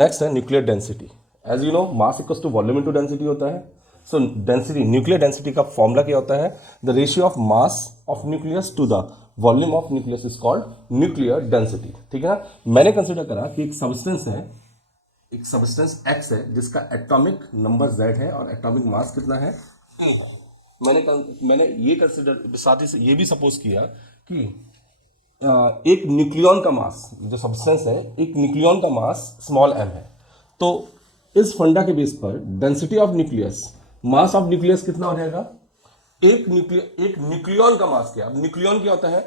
Next है nuclear density. As you know mass equals to volume into density होता है। So density, nuclear density का formula क्या होता है? The ratio of mass of nucleus to the volume of nucleus is called nuclear density. ठीक है ना। मैंने कंसिडर करा कि एक सब्सटेंस है, एक सब्सटेंस एक्स है जिसका एटॉमिक नंबर z है और एटॉमिक मास कितना है? E है। मैंने ये कंसिडर, साथ ही ये भी सपोज किया कि एक न्यूक्लियॉन का मास, जो सब्सटेंस है, एक न्यूक्लियॉन का मास स्मॉल m है। तो इस फंडा के बेस पर density of nucleus, mass of nucleus कितना हो जाएगा? एक न्यूक्लियॉन का मास क्या? अब न्यूक्लियॉन क्या होता है?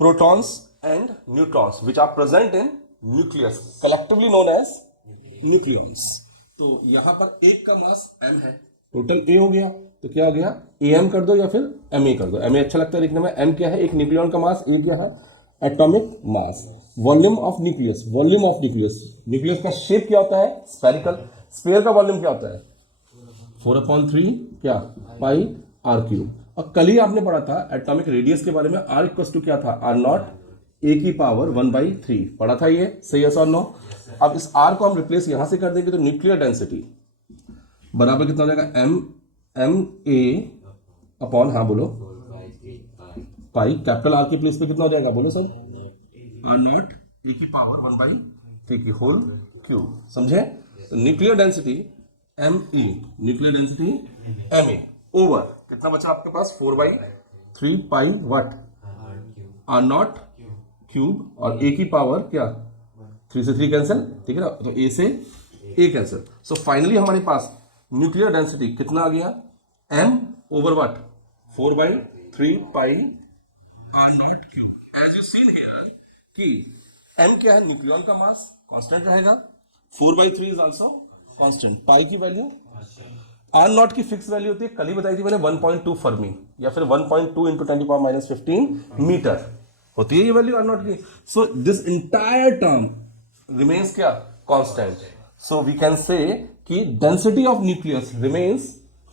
Protons and neutrons which are present in nucleus, collectively known as nucleons. तो यहां पर एक का मास m है, टोटल a हो गया, तो क्या हो गया? am कर दो या फिर ma कर दो। ma अच्छा लगता है लिखने में। m क्या है? एक न्यूक्लियॉन का मास। a क्या है? Atomic mass. Volume of nucleus, volume of nucleus, nucleus का शेप क्या होता है? स्फेरिकल। स्फीयर का वॉल्यूम क्या होता है? 4/3 क्या? पाई आर क्यूब। और कल ही आपने पढ़ा था एटॉमिक रेडियस के बारे में, r इक्वल्स टू क्या था? r नॉट a की पावर 1/3 पढ़ा था ये, सही है और नो? अब इस r को हम रिप्लेस यहां से कर देंगे तो न्यूक्लियर डेंसिटी बराबर कितना हो जाएगा? m a अपॉन, हाँ बोलो, पाई, कैपिटल आर के प्लेस पे कितना हो जाएगा? बोलो सब, आर नॉट ए की पावर 1/3 की होल क्यूब। समझे? तो nuclear density m e, nuclear density m a over कितना बचा आपके पास? 4/3 pi what? R naught cube, और a की पावर क्या? 3 से 3 कैंसिल, ठीक है ना, तो a से a कैंसिल। सो फाइनली हमारे पास न्यूक्लियर डेंसिटी कितना आ गया? m over what? 4/3 pi R naught cube. As you seen here कि m क्या है? न्यूक्लियॉन का मास कांस्टेंट रहेगा, 4/3 इज आल्सो कांस्टेंट, पाई की वैल्यू, आर नॉट की फिक्स वैल्यू होती है, कल ही बताई थी मैंने, 1.2 फर्मी या फिर 1.2 इंटू 10⁻⁻15 मीटर होती है ये वैल्यू आर नॉट की। So this entire term remains क्या? Constant. So we can say कि density of nucleus remains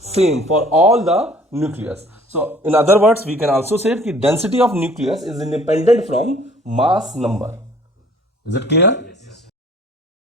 same for all the nucleus. So in other words we can also say कि density of nucleus is independent from mass number. Is it clear?